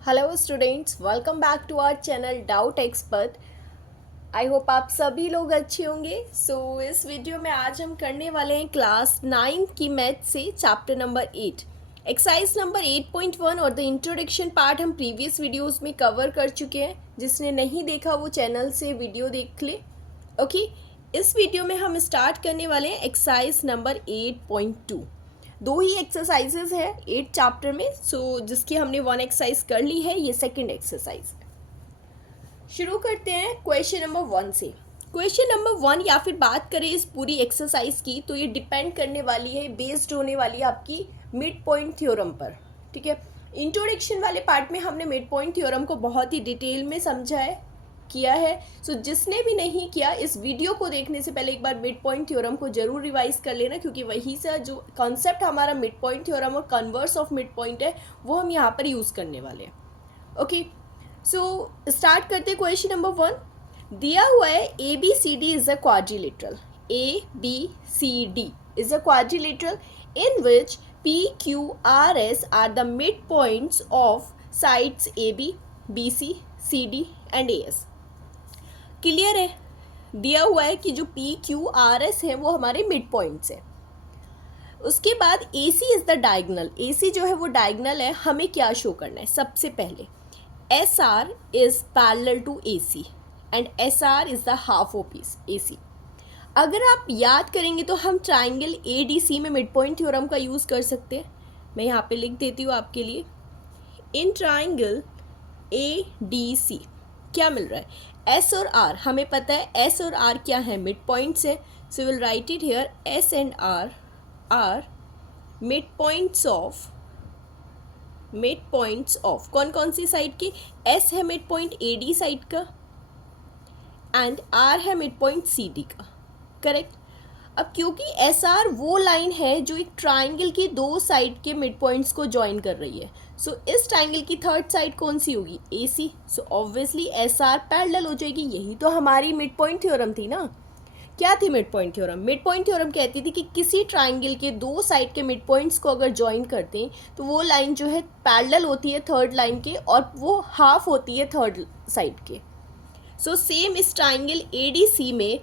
Hello students, welcome back to our channel doubt expert. I hope आप सभी लोग अच्छे होंगे। इस वीडियो में आज हम करने वाले हैं क्लास 9 की मैथ से चैप्टर नंबर 8 एक्सरसाइज नंबर 8.1 और द इंट्रोडक्शन पार्ट हम प्रीवियस वीडियोस में कवर कर चुके हैं। जिसने नहीं देखा वो चैनल से वीडियो देख ले। ओके, इस वीडियो में हम स्टार्ट करने वाले हैं एक्सरसाइज नंबर 8.2। दो ही एक्सरसाइजेज है 8 चैप्टर में। जिसकी हमने वन एक्सरसाइज कर ली है, ये सेकंड एक्सरसाइज। शुरू करते हैं क्वेश्चन नंबर 1 से। क्वेश्चन नंबर 1 या फिर बात करें इस पूरी एक्सरसाइज की तो ये डिपेंड करने वाली है, बेस्ड होने वाली है आपकी मिड पॉइंट थ्योरम पर। ठीक है, इंट्रोडक्शन वाले पार्ट में हमने मिड पॉइंट थ्योरम को बहुत ही डिटेल में समझा है, किया है। जिसने भी नहीं किया, इस वीडियो को देखने से पहले एक बार मिड पॉइंट थ्योरम को जरूर रिवाइज कर लेना, क्योंकि वही से जो कॉन्सेप्ट हमारा मिड पॉइंट थ्योरम और कन्वर्स ऑफ मिड पॉइंट है वो हम यहाँ पर यूज़ करने वाले हैं। ओके, स्टार्ट करते हैं क्वेश्चन नंबर 1। दिया हुआ है A B C D is a quadrilateral. A B C D is a quadrilateral in which P Q R S are the mid points of sides A B, B C D and A S. Clear है, दिया हुआ है कि जो P Q R S है वो हमारे mid points है। उसके बाद ए सी इज द डायगनल। ए सी जो है वो डायगनल है। हमें क्या शो करना है? सबसे पहले S R is parallel to A C and S R is the half of A C. अगर आप याद करेंगे तो हम ट्राइंगल ए डी सी में मिड पॉइंट थ्योरम का यूज़ कर सकते हैं। मैं यहाँ पे लिख देती हूँ आपके लिए। इन ट्राइंगल ए डी सी क्या मिल रहा है? एस और आर। हमें पता है एस और आर क्या है? मिड पॉइंट्स है। So will write it here, S and R are mid points of कौन कौन सी साइड की? एस है mid point A D side का एंड आर है मिड पॉइंट सी डी का। करेक्ट। अब क्योंकि एस आर वो लाइन है जो एक ट्राइंगल की दो साइड के मिड पॉइंट्स को ज्वाइन कर रही है। इस ट्राइंगल की थर्ड साइड कौन सी होगी? ए सी। ऑब्वियसली एस आर पैरेलल हो जाएगी। यही तो हमारी मिड पॉइंट थ्योरम थी ना। क्या थी mid point theorem? Mid point theorem कहती थी कि किसी ट्राइंगल के दो साइड के मिड पॉइंट्स को अगर ज्वाइन करते हैं तो वो लाइन जो है पैरेलल होती है थर्ड लाइन के, और वो हाफ होती है थर्ड साइड के। सेम इस ट्राइंगल ए डी सी में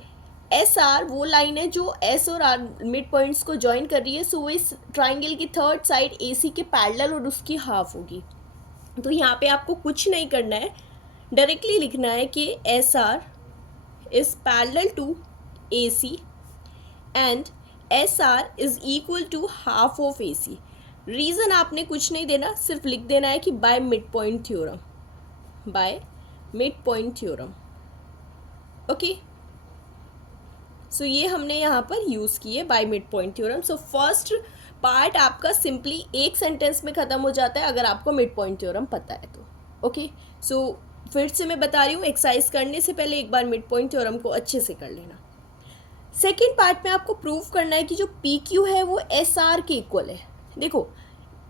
एस आर वो लाइन है जो एस और आर मिड पॉइंट्स को ज्वाइन कर रही है। वो इस ट्राइंगल की थर्ड साइड ए सी के पैरेलल और उसकी हाफ होगी। तो यहाँ पे आपको कुछ नहीं करना है, डायरेक्टली लिखना है कि S R is parallel to A C and S R is equal to half of A C. Reason आपने कुछ नहीं देना, सिर्फ लिख देना है कि by mid point theorem, by mid point theorem. Okay, ये हमने यहाँ पर यूज़ किए by mid point theorem. First part आपका सिंपली एक सेंटेंस में ख़त्म हो जाता है अगर आपको मिड पॉइंट थ्योरम पता है तो। ओके, फिर से मैं बता रही हूँ, एक्सरसाइज करने से पहले एक बार मिड पॉइंट थ्योरम को अच्छे से कर लेना। सेकेंड पार्ट में आपको प्रूव करना है कि जो पी क्यू है वो एस आर के इक्वल है। देखो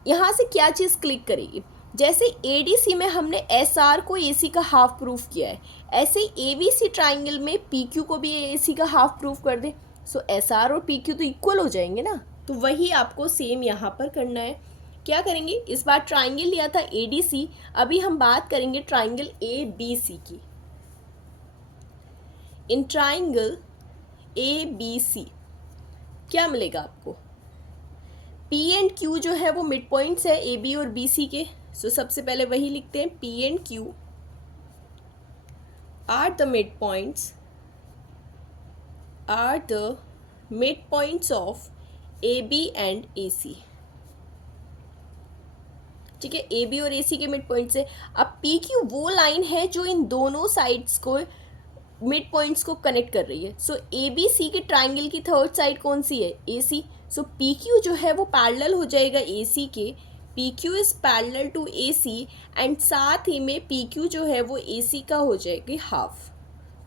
यहाँ से क्या चीज़ क्लिक करेगी, जैसे ए डी सी में हमने एस आर को ए सी का हाफ प्रूफ किया है, ऐसे ए बी सी ट्राइंगल में पी क्यू को भी ए सी का हाफ प्रूफ कर दे। एस आर और पी क्यू तो इक्वल हो जाएंगे ना। तो वही आपको सेम यहाँ पर करना है। क्या करेंगे? इस बार ट्राइंगल लिया था ए डी सी, अभी हम बात करेंगे ट्राइंगल ए बी सी की। इन ट्राइंगल ए बी सी क्या मिलेगा आपको? पी एंड क्यू जो है वो मिड पॉइंट्स है ए बी और बी सी के। सबसे पहले वही लिखते हैं, P and Q are the mid points of A B and A C. ठीक है, ए बी और ए सी के मिड पॉइंट्स है। अब पी क्यू वो लाइन है जो इन दोनों साइड्स को मिड पॉइंट्स को कनेक्ट कर रही है। ए बी सी के ट्राइंगल की थर्ड साइड कौन सी है? A C. पी क्यू जो है वो पैरेलल हो जाएगा ए सी के। P Q is parallel to A C and साथ ही में पी क्यू जो है वो ए सी का हो जाएगी half.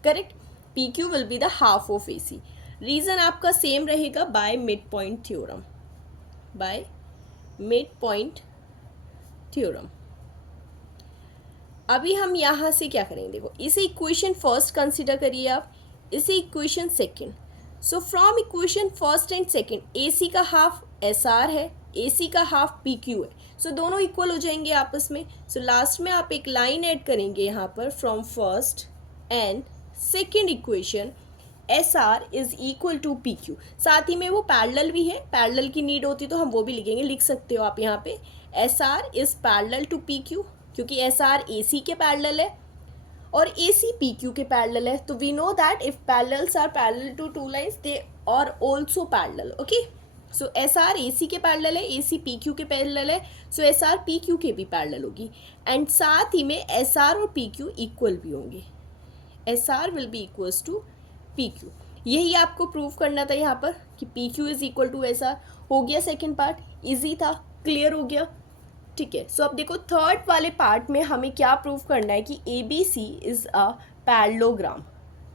Correct, P Q will be the half of A C. Reason आपका सेम रहेगा, by mid point theorem, by mid point theorem. अभी हम यहाँ से क्या करेंगे? देखो, इसे इक्वेशन फर्स्ट कंसिडर करिए आप, इसे equation second. From equation first and second, A C का हाफ एस आर है, ए सी का हाफ पी क्यू है। सो दोनों इक्वल हो जाएंगे आपस में। सो लास्ट में आप एक लाइन ऐड करेंगे यहाँ पर, from first and second equation S R is equal to P Q. साथ ही में वो पैरेलल भी है, पैरेलल की नीड होती तो हम वो भी लिखेंगे, लिख सकते हो आप यहाँ पे S R is parallel to P Q, क्योंकि एस आर ए सी के पैरेलल है और ए सी पी क्यू के पैरेलल है। तो we know that if parallels are parallel to two lines they are also parallel. Okay, so S R A C के parallel है, A C P Q के parallel है, so S R P Q के भी parallel होगी। And साथ ही में एस आर और पी क्यू इक्वल भी होंगे, S R will be equals to P Q. यही आपको प्रूव करना था यहाँ पर कि P Q is equal to S R. हो गया सेकेंड पार्ट, इजी था, क्लियर हो गया, ठीक है। सो अब देखो थर्ड वाले पार्ट में हमें क्या प्रूव करना है कि A B C is a parallelogram,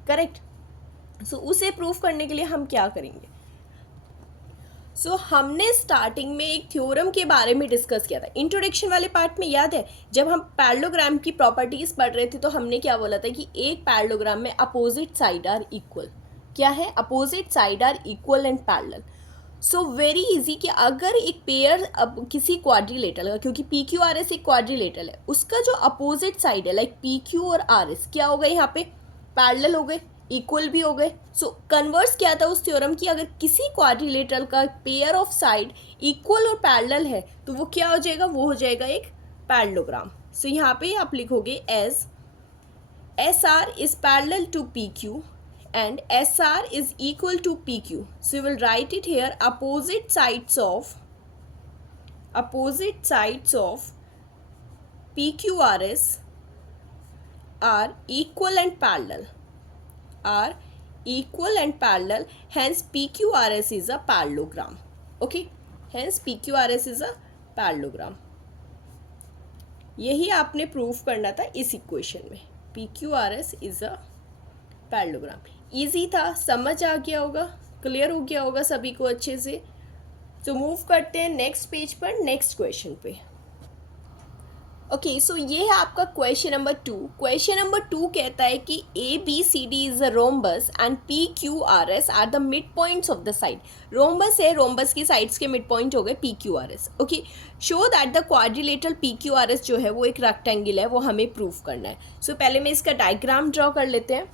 correct. So उसे प्रूव करने के लिए हम क्या करेंगे। सो हमने स्टार्टिंग में एक थ्योरम के बारे में डिस्कस किया था इंट्रोडक्शन वाले पार्ट में, याद है जब हम पैरेललोग्राम की प्रॉपर्टीज पढ़ रहे थे तो हमने क्या बोला था कि एक पैरेललोग्राम में अपोजिट साइड आर इक्वल। क्या है, opposite side are equal and parallel. So very easy कि अगर एक पेयर अब किसी क्वाड्रिलेटरल का, क्योंकि पी क्यू आर एस एक क्वाड्रिलेटरल है, उसका जो अपोजिट साइड है लाइक पी क्यू और आर एस क्या हो गए यहाँ पे, पैरेलल हो गए, इक्वल भी हो गए। सो कन्वर्स क्या था उस थ्योरम की, अगर किसी क्वाड्रिलेटरल का पेयर ऑफ साइड इक्वल और पैरेलल है तो वो क्या हो जाएगा, वो हो जाएगा एक पैरेललोग्राम। सो यहाँ पे आप लिखोगे as S R is parallel to P Q and SR is equal to PQ. So you will write it here, opposite sides of PQRS are equal and parallel, hence PQRS is a parallelogram. Okay, hence PQRS is a parallelogram. यही आपने proof करना था इस equation में, PQRS is a parallelogram. Easy था, समझ आ गया होगा, क्लियर हो गया होगा सभी को अच्छे से। तो मूव करते हैं नेक्स्ट पेज पर, नेक्स्ट क्वेश्चन पे। ओके, सो ये है आपका क्वेश्चन नंबर 2। क्वेश्चन नंबर 2 कहता है कि A B C D is a rhombus and P Q R S are the mid points of the side. Rhombus है, रोम्बस की साइड्स के मिड पॉइंट हो गए P Q R S. Okay, show that the quadrilateral P Q R S जो है वो एक rectangle है, वो हमें प्रूव करना है। सो पहले मैं इसका डायग्राम ड्रॉ कर लेते हैं।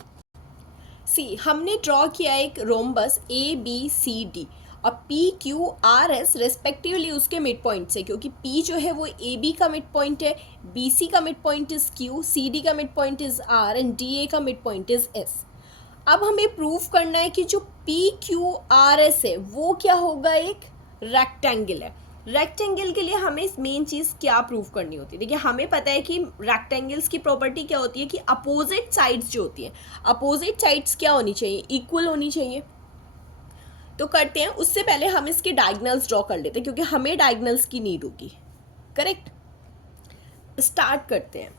सी, हमने ड्रॉ किया एक rhombus A B C D और P Q R S respectively उसके मिड पॉइंट से, क्योंकि पी जो है वो ए बी का मिड पॉइंट है, बी सी का mid point is Q, C D का mid point is R and D A का मिड पॉइंट इज एस। अब हमें प्रूव करना है कि जो पी क्यू आर एस है वो क्या होगा, एक रेक्टेंगल है। रेक्टेंगल के लिए हमें मेन चीज़ क्या प्रूव करनी होती है। देखिए हमें पता है कि रेक्टेंगल्स की प्रॉपर्टी क्या होती है कि अपोजिट साइड्स जो होती हैं, अपोजिट साइड्स क्या होनी चाहिए, इक्वल होनी चाहिए। तो करते हैं, उससे पहले हम इसके डायगोनल्स ड्रॉ कर लेते हैं क्योंकि हमें डायगोनल्स की नीड होगी, करेक्ट। स्टार्ट करते हैं।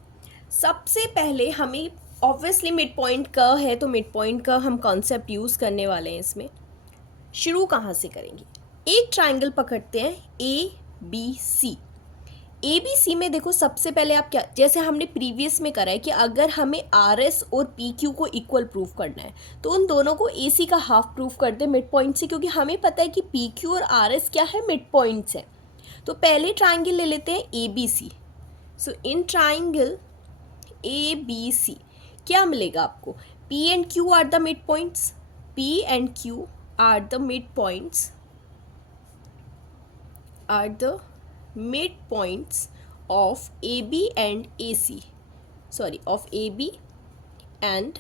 सबसे पहले हमें ऑब्वियसली मिड पॉइंट का है तो मिड पॉइंट का हम कॉन्सेप्ट यूज़ करने वाले हैं। इसमें शुरू कहाँ से करेंगे, एक ट्राइंगल पकड़ते हैं A B C. A B सी में देखो सबसे पहले आप क्या, जैसे हमने प्रीवियस में करा है कि अगर हमें आर एस और पी क्यू को इक्वल प्रूफ करना है तो उन दोनों को ए सी का हाफ प्रूफ कर दे मिड पॉइंट से, क्योंकि हमें पता है कि पी क्यू और आर एस क्या है, मिड पॉइंट्स है। तो पहले ट्राइंगल ले लेते हैं A B C. So in triangle A B C क्या मिलेगा आपको, P and Q are the mid points, P and Q are the mid points, are the midpoints of AB and AC, sorry of AB and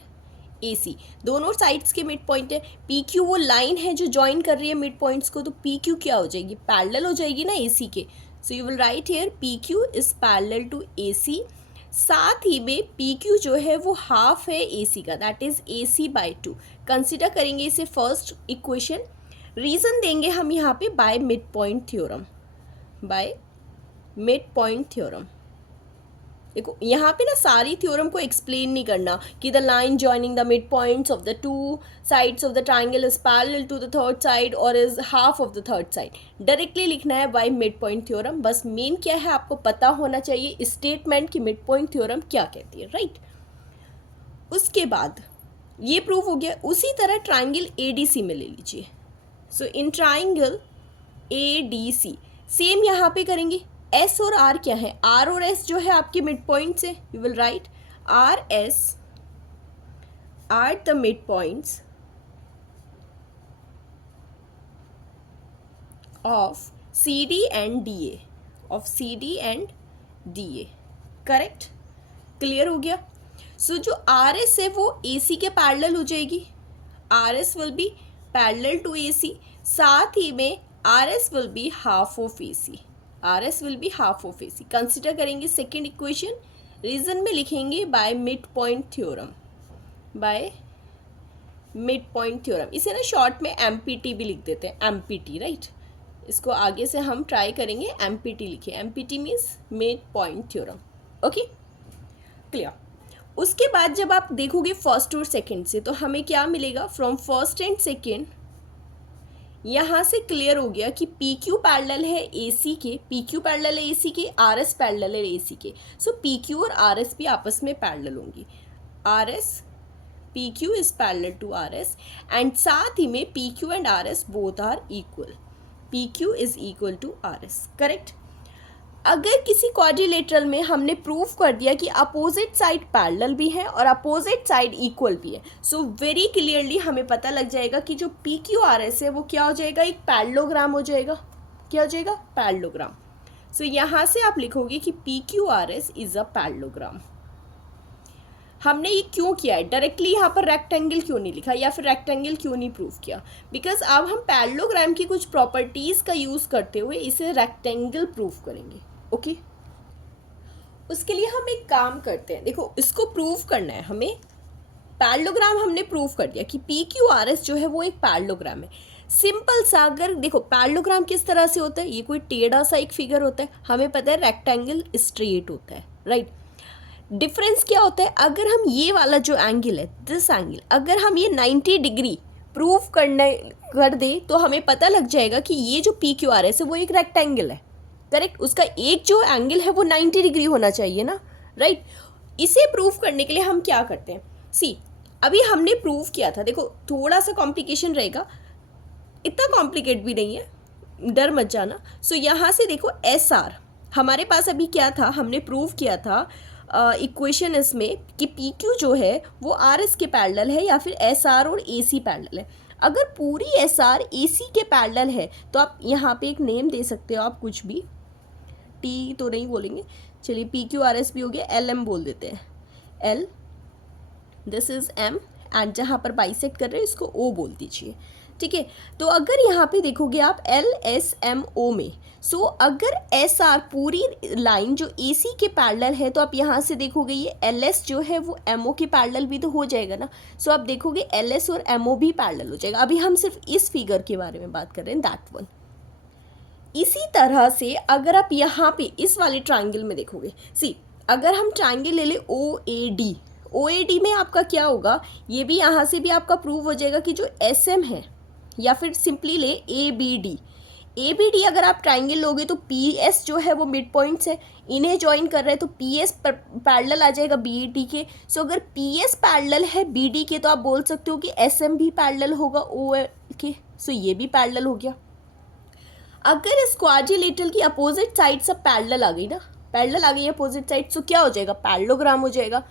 AC, दोनों sides के mid point है। PQ वो line है जो join कर रही है mid points को, तो PQ क्या हो जाएगी, पैरेलल हो जाएगी ना AC के। So you will write here PQ is parallel to AC। साथ ही में PQ जो है वो हाफ है AC का, दैट इज AC/2। कंसिडर करेंगे इसे फर्स्ट इक्वेशन। रीज़न देंगे हम यहाँ पे bye mid point theorem, by mid point theorem. देखो यहाँ पे ना सारी थ्योरम को एक्सप्लेन नहीं करना कि the line joining the mid points of the two sides of the triangle is parallel to the third side और is half of the third side, directly लिखना है बाय मिड पॉइंट थ्योरम। बस main क्या है, आपको पता होना चाहिए स्टेटमेंट की मिड पॉइंट थ्योरम क्या कहती है, राइट। उसके बाद ये प्रूव हो गया। उसी तरह ट्राइंगल ADC में ले लीजिए। सो इन ट्राइंगल ADC सेम यहाँ पे करेंगे, एस और आर क्या है, आर और एस जो है आपके मिड पॉइंट्स है, you will write R S are the mid points of C D and D A, of C D and D A, correct, clear हो गया। सो जो आर एस है वो ए सी के पैरेलल हो जाएगी, R S will be parallel to A C, साथ ही में R S will be half of A C, R S will be half of A C. Consider करेंगे सेकेंड इक्वेशन, रीजन में लिखेंगे by mid point theorem, by mid point theorem, इसे ना short में M P T भी लिख देते हैं, एम पी टी, राइट। इसको आगे से हम ट्राई करेंगे एम पी टी लिखे, M P T means mid point theorem, okay, clear. उसके बाद जब आप देखोगे फर्स्ट और सेकंड से तो हमें क्या मिलेगा, फ्रॉम फर्स्ट एंड सेकंड यहाँ से क्लियर हो गया कि पी क्यू पैरेलल है ए सी के, पी क्यू पैरेलल है ए सी के, आर एस पैरेलल है ए सी के, सो पी क्यू और आर एस भी आपस में पैरेलल होंगी, R S P Q is parallel to R S, and साथ ही में P Q and R S both are equal, P Q is equal to R S, correct. अगर किसी क्वाड्रिलेटरल में हमने प्रूफ कर दिया कि अपोजिट साइड पैरेलल भी है और अपोजिट साइड इक्वल भी है, सो वेरी क्लियरली हमें पता लग जाएगा कि जो पी क्यू आर एस है वो क्या हो जाएगा, एक पैरेललोग्राम हो जाएगा, क्या हो जाएगा, पैरेललोग्राम। सो यहाँ से आप लिखोगे कि P Q R S is a parallelogram. हमने ये क्यों किया है, डायरेक्टली यहाँ पर रेक्टेंगल क्यों नहीं लिखा या फिर रेक्टेंगल क्यों नहीं प्रूफ किया, बिकॉज अब हम पैरेललोग्राम की कुछ प्रॉपर्टीज़ का यूज़ करते हुए इसे रेक्टेंगल प्रूफ करेंगे, ओके। उसके लिए हम एक काम करते हैं, देखो इसको प्रूफ करना है हमें, पैरेललोग्राम हमने प्रूफ कर दिया कि पी क्यू आर एस जो है वो एक पैरेललोग्राम है, सिंपल सा। अगर देखो पैरेललोग्राम किस तरह से होता है, ये कोई टेढ़ा सा एक फिगर होता है, हमें पता है रेक्टेंगल स्ट्रेट होता है, राइट। डिफरेंस क्या होता है, अगर हम ये वाला जो एंगल है, दिस एंगल, अगर हम ये 90 डिग्री प्रूफ कर दे तो हमें पता लग जाएगा कि ये जो पी क्यू आर एस है वो एक रेक्टेंगल है, करेक्ट। उसका एक जो एंगल है वो 90 डिग्री होना चाहिए ना, राइट। इसे प्रूफ करने के लिए हम क्या करते हैं, सी अभी हमने प्रूफ किया था, देखो थोड़ा सा कॉम्प्लिकेशन रहेगा, इतना कॉम्प्लिकेट भी नहीं है, डर मत जाना। सो यहाँ से देखो एस आर हमारे पास अभी क्या था, हमने प्रूव किया था इक्वेशन इसमें कि पी क्यू जो है वो आर एस के पैरेलल है या फिर एस आर और ए सी पैरेलल है। अगर पूरी एस आर ए सी के पैरेलल है तो आप यहाँ पे एक नेम दे सकते हो, आप कुछ भी, टी तो नहीं बोलेंगे, चलिए पी क्यू आर एस भी हो गया, एल एम बोल देते हैं, L, this is M, and जहाँ पर बाइसेक्ट कर रहे हैं इसको ओ बोल दीजिए, ठीक है। तो अगर यहाँ पे देखोगे आप एल एस एम ओ में, सो अगर एस आर पूरी लाइन जो ए सी के पैरेलल है तो आप यहाँ से देखोगे ये एल एस जो है वो एम ओ के पैरेलल भी तो हो जाएगा ना। सो आप देखोगे एल एस और एम ओ भी पैरेलल हो जाएगा। अभी हम सिर्फ इस फिगर के बारे में बात कर रहे हैं, दैट वन। इसी तरह से अगर आप यहाँ पे इस वाले ट्राइंगल में देखोगे, सी अगर हम ट्राइंगल ले ले ओ A D, O A D में आपका क्या होगा, ये भी यहाँ से भी आपका प्रूव हो जाएगा कि जो एस एम है, या फिर सिंपली ले A B D, A B D अगर आप ट्राइंगल लोगे तो पी एस जो है वो मिड पॉइंट्स है, इन्हें ज्वाइन कर रहे हैं तो पी एस पैरेलल आ जाएगा बी डी के। सो अगर पी एस पैरेलल है बी डी के तो आप बोल सकते हो कि एस एम भी पैरेलल होगा ओ के, सो ये भी पैरेलल हो गया। अगर इस क्वाड्रिलेटरल की अपोजिट साइड सब पैरेलल आ गई ना, पैरेलल आ गई अपोजिट साइड, सो क्या हो जाएगा, पैरेललोग्राम हो जाएगा।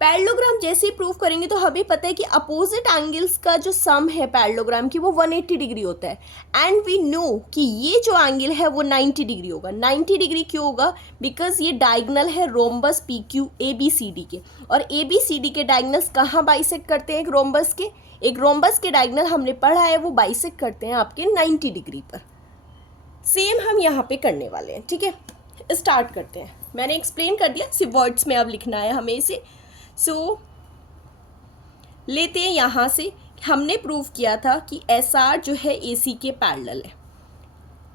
पैरेललोग्राम जैसे ही प्रूव करेंगे तो हमें पता है कि अपोजिट एंगल्स का जो सम है पैरेललोग्राम की वो 180 डिग्री होता है, एंड वी नो कि ये जो एंगल है वो 90 डिग्री होगा। 90 डिग्री क्यों होगा, बिकॉज ये डायगनल है rhombus P Q A B C D के, और ए बी सी डी के डायगनल्स कहाँ बाइसेक्ट करते हैं, एक रोम्बस के, एक रोम्बस के डायगनल हमने पढ़ा है वो बाइसेक्ट करते हैं आपके 90 डिग्री पर। सेम हम यहाँ पे करने वाले हैं, ठीक है। स्टार्ट करते हैं, मैंने एक्सप्लेन कर दिया, सिर्फ वर्ड्स में अब लिखना है हमें इसे। सो लेते हैं यहाँ से, हमने प्रूव किया था कि एस आर जो है ए सी के पैरेलल है,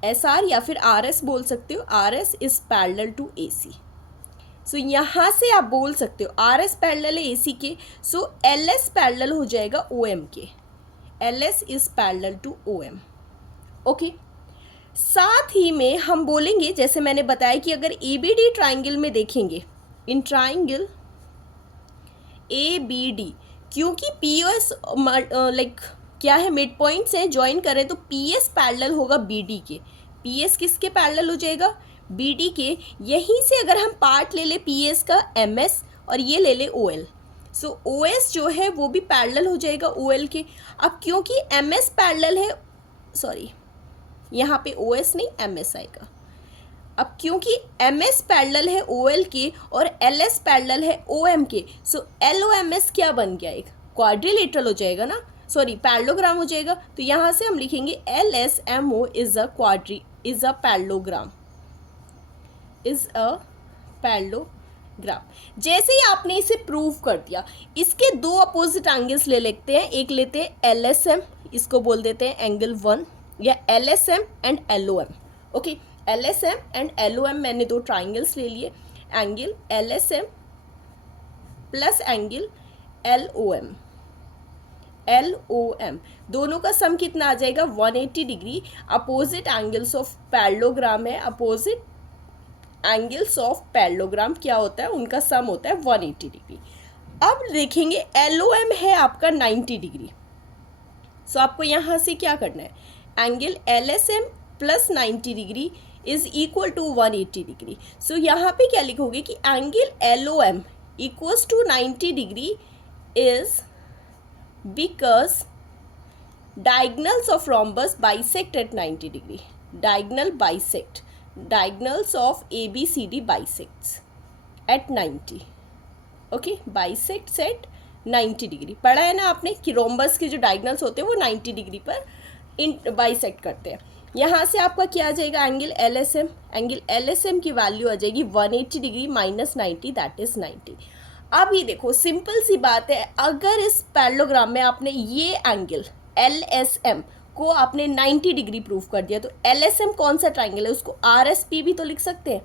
एस आर या फिर आर एस बोल सकते हो, R S is parallel to A C. So यहाँ से आप बोल सकते हो आर एस पैरेलल है ए सी के, सो एल एस पैरेलल हो जाएगा ओ एम के, L S is parallel to O M, okay. साथ ही में हम बोलेंगे, जैसे मैंने बताया कि अगर ए बी डी ट्राइंगल में देखेंगे, in triangle A B D, क्योंकि पी एस लाइक क्या है, मिड पॉइंट्स हैं, ज्वाइन करें तो पी एस पैरेलल होगा बी डी के, पी एस किसके पैरेलल हो जाएगा, बी डी के, यहीं से अगर हम पार्ट ले ले पी एस का एम एस और ये ले ले ओ एल, सो ओ एस जो है वो भी पैरेलल हो जाएगा ओ एल के। अब क्योंकि एम एस पैरेलल है, सॉरी यहाँ पे ओ एस नहीं एम एस आएगा। अब क्योंकि एम एस पैरेलल है ओ एल के और एल एस पैरेलल है ओ एम के, so L O M S क्या बन गया, एक क्वाड्रिलेटरल हो जाएगा ना, सॉरी पैरेललोग्राम हो जाएगा। तो यहाँ से हम लिखेंगे L S M O is a parallelogram, is a parallelogram. जैसे ही आपने इसे प्रूव कर दिया, इसके दो अपोजिट एंगल्स ले लेते हैं, एक लेते हैं एल एस एम, इसको बोल देते हैं एंगल 1, या L S M and L O M. Okay, L S M and L O M मैंने दो ट्राइंगल्स ले लिए, angle L S M plus angle L O M, L O M दोनों का सम कितना आ जाएगा 180 degree. Opposite angles of parallelogram है, अपोजिट एंगल्स ऑफ पैरेललोग्राम क्या होता है, उनका सम होता है 180 डिग्री। अब देखेंगे एल ओ एम है आपका 90 डिग्री, सो आपको यहाँ से क्या करना है, angle L S M plus 90 degree is equal to 180 degree. So यहाँ पे क्या लिखोगे कि angle L O M equals to 90 degree is because diagonals of rhombus bisect at 90 degree, diagonals of ABCD bisects at 90, okay, bisects at 90 degree. पढ़ा है ना आपने कि रोम्बस के जो डायगनल्स होते हैं वो 90 डिग्री पर बाइसेक्ट करते हैं। यहाँ से आपका क्या आ जाएगा, angle L S M, angle L S M की वैल्यू आ जाएगी 180 डिग्री माइनस 90, दैट इज 90। अब ये देखो सिंपल सी बात है, अगर इस पैरेललोग्राम में आपने ये एंगल एल एस एम को आपने 90 डिग्री प्रूव कर दिया, तो एल एस एम कौन सा ट्राइंगल है, उसको आर एस पी भी तो लिख सकते हैं,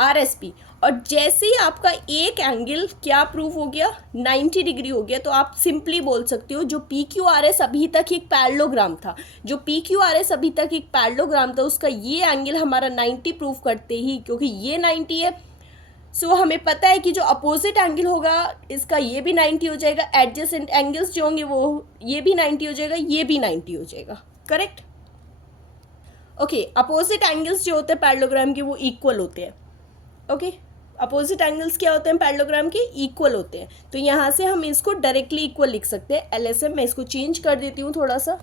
आर एस पी। और जैसे ही आपका एक एंगल क्या प्रूव हो गया 90 डिग्री हो गया, तो आप सिंपली बोल सकते हो जो पी क्यू आर एस अभी तक एक पैरेललोग्राम था, जो पी क्यू आर एस अभी तक एक पैरेललोग्राम था, उसका ये एंगल हमारा 90 प्रूव करते ही, क्योंकि ये 90 है, सो हमें पता है कि जो अपोजिट एंगल होगा इसका ये भी 90 हो जाएगा, एडजेसेंट एंगल्स जो होंगे वो ये भी 90 हो जाएगा, ये भी 90 हो जाएगा, करेक्ट। ओके, अपोजिट एंगल्स जो होते हैं पैरेललोग्राम के वो इक्वल होते हैं। ओके, अपोजिट एंगल्स क्या होते हैं पैरेललोग्राम के, इक्वल होते हैं। तो यहाँ से हम इसको डायरेक्टली इक्वल लिख सकते हैं एल एस एम। मैं इसको चेंज कर देती हूँ थोड़ा सा।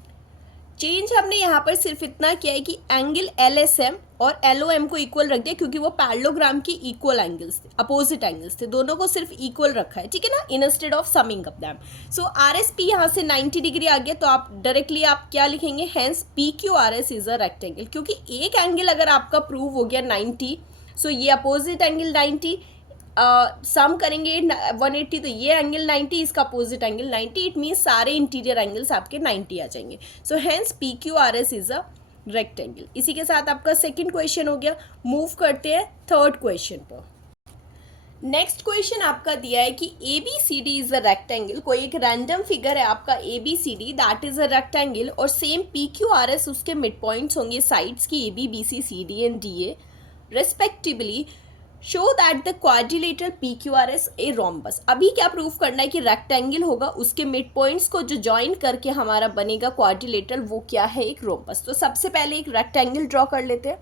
चेंज हमने यहाँ पर सिर्फ इतना किया है कि एंगल एल एस एम और एल ओ एम को इक्वल रख दिया, क्योंकि वो पैरेललोग्राम के इक्वल एंगल्स थे, अपोजिट एंगल्स थे, दोनों को सिर्फ इक्वल रखा है, ठीक है ना, instead of summing up them. So are S P यहाँ से 90 डिग्री आ गया, तो आप डायरेक्टली आप क्या लिखेंगे, hence P Q R S is a rectangle. क्योंकि एक एंगल अगर आपका प्रूव हो गया 90, सो ये अपोजिट एंगल 90, सम करेंगे 180, तो ये एंगल 90, इसका अपोजिट एंगल 90, इट मीन्स सारे इंटीरियर एंगल्स आपके 90 आ जाएंगे। So hence P Q R S is a rectangle. इसी के साथ आपका सेकंड क्वेश्चन हो गया। मूव करते हैं थर्ड क्वेश्चन पर। नेक्स्ट क्वेश्चन आपका दिया है कि A B C D is a rectangle. कोई एक रैंडम फिगर है आपका A B C D, that is a rectangle, और same P Q R S उसके मिड पॉइंट्स होंगे साइड्स की A B B C C D and D A respectively. Show that the quadrilateral P Q R S a rhombus. अभी क्या proof करना है कि rectangle होगा, उसके मिड पॉइंट्स को जो ज्वाइन करके हमारा बनेगा क्वाड्रिलेटरल, वो क्या है, एक रोम्बस। तो सबसे पहले एक रेक्टेंगल ड्रॉ कर लेते हैं।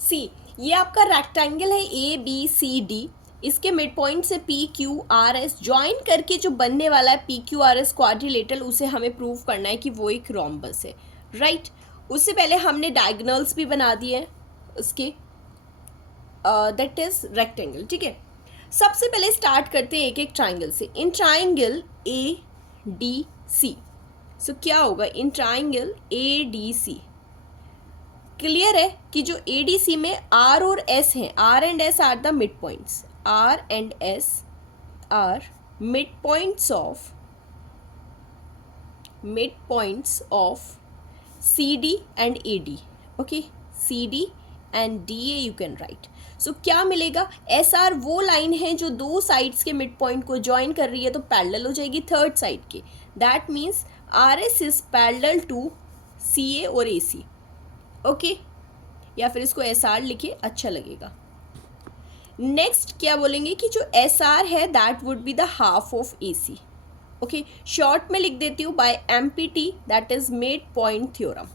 सी, ये आपका रेक्टेंगल है ए बी सी डी, इसके मिड पॉइंट से P Q R S join करके जो बनने वाला है P Q R S quadrilateral, उसे हमें प्रूव करना है कि वो एक रोम्बस है, राइट। उससे पहले हमने डायगोनल्स भी बना दिए हैं उसके, दैट इज रेक्टेंगल, ठीक है। सबसे पहले स्टार्ट करते हैं एक एक ट्राइंगल से। इन triangle A D C, so क्या होगा, in triangle A D C clear है कि जो ए डी सी में आर और एस हैं, R and S are the mid points, R and S are mid points of C D and A D, okay, C D and D A you can write. So क्या मिलेगा, S R वो line है जो दो sides के mid point को join कर रही है, तो पैरेलल हो जाएगी थर्ड साइड के, that means R S is parallel to C A और ए सी, ओके, या फिर इसको एस आर लिखे अच्छा लगेगा। नेक्स्ट क्या बोलेंगे कि जो एस आर है that would be the half of A C, okay, short में लिख देती हूँ by M P T, that is mid point theorem.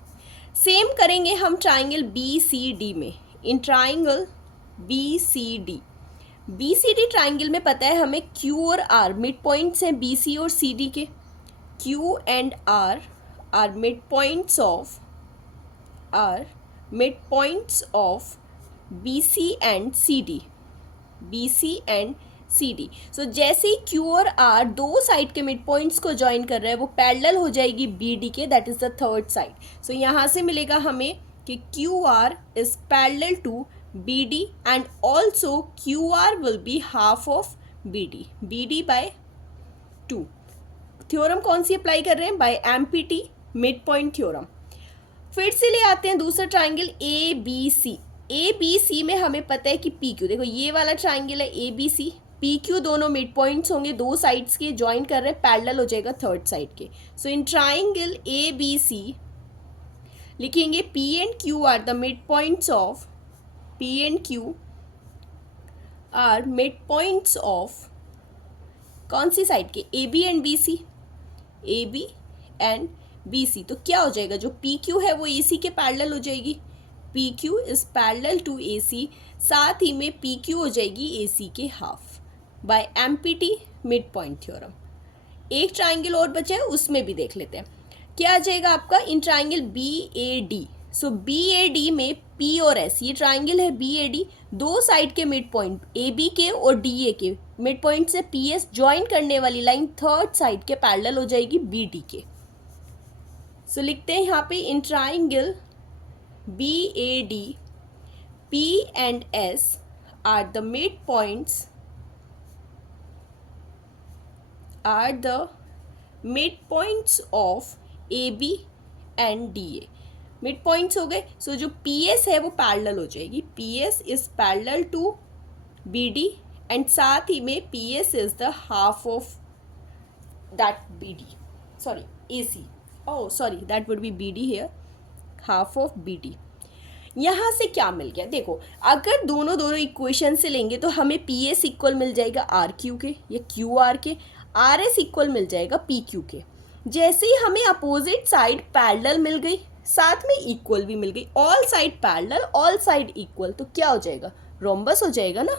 Same करेंगे हम ट्राइंगल बी सी डी में। In triangle BCD। BCD triangle में पता है हमें Q और R मिड पॉइंट्स हैं BC और CD के। Q and R are midpoints of BC and CD। BC and CD। So जैसे ही Q और R दो साइड के मिड पॉइंट्स को ज्वाइन कर रहा है वो पैरेलल हो जाएगी BD के, that is the third side. So यहाँ से मिलेगा हमें कि QR is parallel to BD and also QR will be half of BD, BD by 2। Theorem कौन सी अप्लाई कर रहे हैं? By MPT mid point theorem. फिर से ले आते हैं दूसरा ट्राइंगल ABC। ABC में हमें पता है कि PQ, देखो ये वाला ट्राइंगल है ABC, PQ दोनों मिड पॉइंट्स होंगे दो साइड्स के, ज्वाइन कर रहे हैं, पैरेलल हो जाएगा थर्ड साइड के। सो इन ट्राइंगल ABC लिखेंगे P and Q are the mid points of कौन सी साइड के? AB and BC, AB and BC। तो क्या हो जाएगा, जो PQ है वो AC के पैरेलल हो जाएगी, PQ is parallel to AC, साथ ही में PQ हो जाएगी AC के half by MPT mid point theorem. एक ट्राइंगल और बचा है उसमें भी देख लेते हैं क्या आ जाएगा आपका in triangle BAD। So BAD में P और S, ये ट्राइंगल है BAD, दो साइड के मिड पॉइंट AB के और DA के मिड पॉइंट से PS ज्वाइन करने वाली लाइन थर्ड साइड के पैरेलल हो जाएगी BD के। सो लिखते हैं यहाँ पे in triangle BAD P and S are the midpoints of AB and DA। Mid points हो गए। सो जो PS है वो पैरेलल हो जाएगी, PS is parallel to BD and साथ ही में PS is the half of that BD, sorry AC, oh sorry that would be BD here, half of BD। यहाँ से क्या मिल गया, देखो अगर दोनों इक्वेशन से लेंगे तो हमें PS इक्वल मिल जाएगा RQ के या QR के, RS इक्वल मिल जाएगा PQ के। जैसे ही हमें अपोजिट साइड पैरेलल मिल गई, साथ में इक्वल भी मिल गई, all side parallel all side equal, तो क्या हो जाएगा, रोम्बस हो जाएगा ना।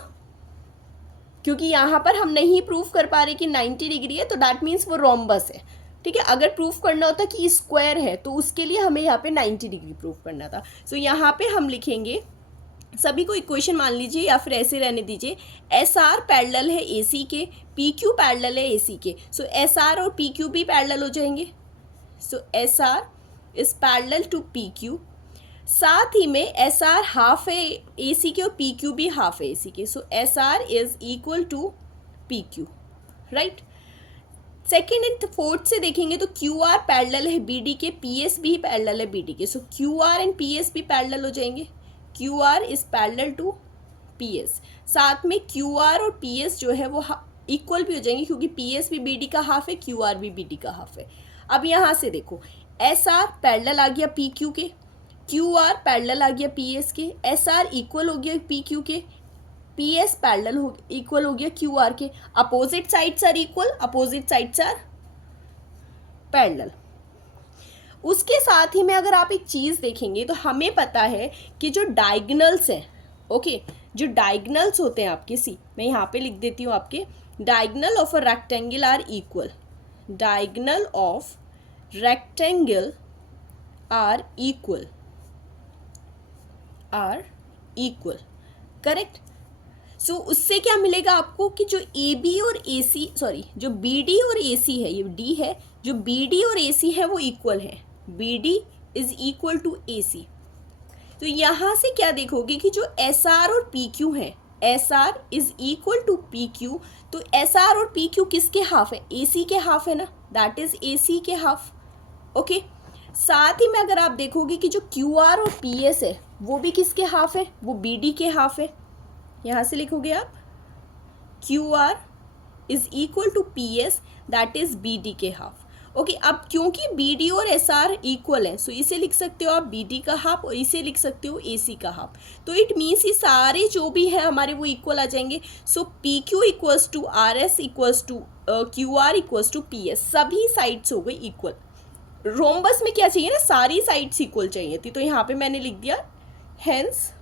क्योंकि यहाँ पर हम नहीं प्रूफ कर पा रहे कि 90 डिग्री है तो दैट मीन्स वो रोम्बस है, ठीक है। अगर प्रूफ करना होता कि स्क्वायर है तो उसके लिए हमें यहाँ पे 90 डिग्री प्रूफ करना था। सो यहाँ पे हम लिखेंगे, सभी को इक्वेशन मान लीजिए या फिर ऐसे रहने दीजिए, SR पैरेलल है AC के, PQ पैरेलल है AC के। सो SR और PQ भी पैरेलल हो जाएंगे। So SR is parallel to PQ, साथ ही में SR हाफ है AC के और PQ भी हाफ है AC के। So SR is equal to PQ, right. Second and fourth से देखेंगे तो QR पैरेलल है BD के, PS भी पैरेलल है BD के। सो QR एंड PS भी पैरेलल हो जाएंगे, QR is parallel to PS, साथ में QR और PS जो है वो इक्वल भी हो जाएंगे क्योंकि PS भी BD का हाफ है, QR भी BD का हाफ है। अब यहाँ से देखो SR पैरेलल आ गया PQ के, QR पैरेलल आ गया PS के, SR इक्वल हो गया PQ के, PS पैरेलल इक्वल हो गया QR के। Opposite sides are equal, opposite sides are parallel. उसके साथ ही में अगर आप एक चीज़ देखेंगे तो हमें पता है कि जो डायगनल्स हैं, ओके, जो डायगनल्स होते हैं आपके, सी मैं यहाँ पे लिख देती हूँ आपके, diagonal of a rectangle are equal, diagonal of rectangle are equal, correct. So उससे क्या मिलेगा आपको कि जो AB और AC, सॉरी जो BD और AC है, ये D है, जो BD और AC है वो इक्वल है, BD is equal to AC। तो यहाँ से क्या देखोगे कि जो SR और PQ है, SR is equal to PQ, तो SR और PQ किसके हाफ है, AC के हाफ है ना, दैट इज AC के हाफ, ओके। साथ ही में अगर आप देखोगे कि जो QR और PS है वो भी किसके हाफ है, वो BD के हाफ है। यहाँ से लिखोगे आप QR is equal to PS, that is BD के हाफ, ओके। अब क्योंकि BD और SR इक्वल है, सो इसे लिख सकते हो आप BD का हाफ और इसे लिख सकते हो AC का हाफ। तो इट मीन्स ये सारे जो भी है हमारे वो इक्वल आ जाएंगे। So PQ equals to RS equals to QR equals to PS, सभी साइड्स हो गई इक्वल। रोम्बस में क्या चाहिए ना, सारी साइड्स इक्वल चाहिए थी, तो यहाँ पे मैंने लिख दिया hence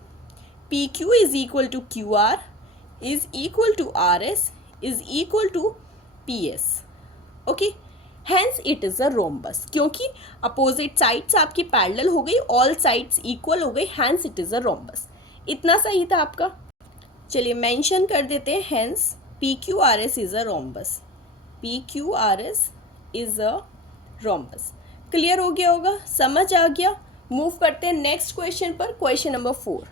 P Q is equal to Q R is equal to R S is equal to P S. Okay, hence it is a rhombus. क्योंकि अपोजिट साइड्स आपकी पैरेलल हो गई, ऑल साइड्स इक्वल हो गई, hence it is a rhombus. इतना सही था आपका. चलिए मेंशन कर देते हैं, hence P Q R S is a rhombus. P Q R S is a rhombus. Clear हो गया होगा, समझ आ गया. मूव करते हैं नेक्स्ट क्वेश्चन पर, क्वेश्चन नंबर 4.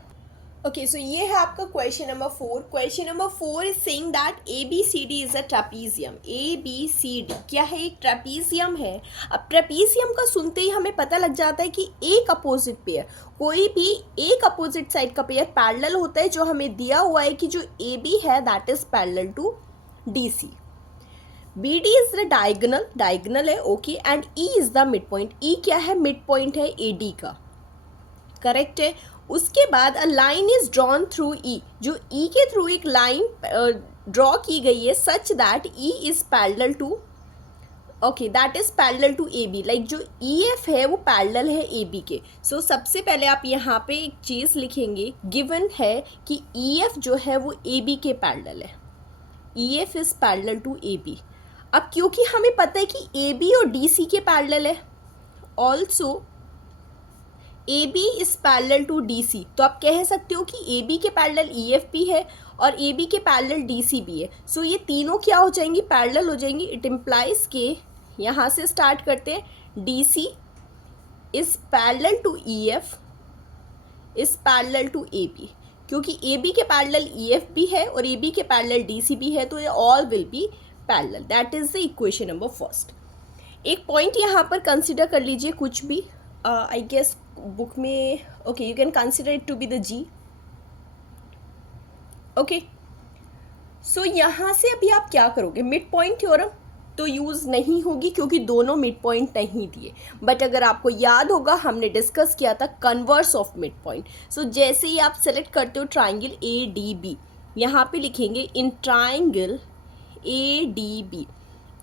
ओके, सो ये है आपका question number 4. Question number 4 is saying that A B C D is a trapezium. A B C D क्या है? एक ट्रेपीजियम है. अब ट्रेपीजियम का सुनते ही हमें पता लग जाता है कि एक अपोजिट पेयर, कोई भी एक अपोजिट साइड का पेयर पैरेलल होता है, जो हमें दिया हुआ है कि जो ए बी है that is parallel to D C. B D is the diagonal, diagonal है. Okay, and E is the mid point. E क्या है? मिड पॉइंट है ए डी का. करेक्ट है. उसके बाद a line is drawn through E. जो E के थ्रू एक लाइन ड्रॉ की गई है such that E is parallel to, okay, that is parallel to A B. Like जो ई एफ है वो पैरेलल है ए बी के. सो सबसे पहले आप यहाँ पे एक चीज़ लिखेंगे, गिवन है कि ई एफ जो है वो ए बी के पैरेलल है. E F is parallel to A B. अब क्योंकि हमें पता है कि ए बी और डी सी के पैरेलल है, also A B is parallel to D C, तो आप कह सकते हो कि ए बी के पैरेलल ई एफ भी है और ए बी के पैरेलल डी सी भी है. सो ये तीनों क्या हो जाएंगी? पैरेलल हो जाएंगी. इट इम्प्लाइज के, यहाँ से स्टार्ट करते हैं, D C is parallel to E F is parallel to A B. क्योंकि ए बी के पैरेलल ई एफ भी है और ए बी के पैरेलल डी सी भी है, तो ये all will be parallel. That is the equation number first. एक पॉइंट यहाँ पर कंसिडर कर लीजिए, कुछ भी आई गेस बुक में, okay, you can consider it to be the G. Okay, सो यहाँ से अभी आप क्या करोगे? मिड पॉइंट थ्योरम तो यूज़ नहीं होगी क्योंकि दोनों मिड पॉइंट नहीं दिए. बट अगर आपको याद होगा हमने डिस्कस किया था कन्वर्स ऑफ मिड पॉइंट. सो जैसे ही आप सेलेक्ट करते हो ट्राइंगल ए डी बी, यहाँ पे लिखेंगे in triangle A D B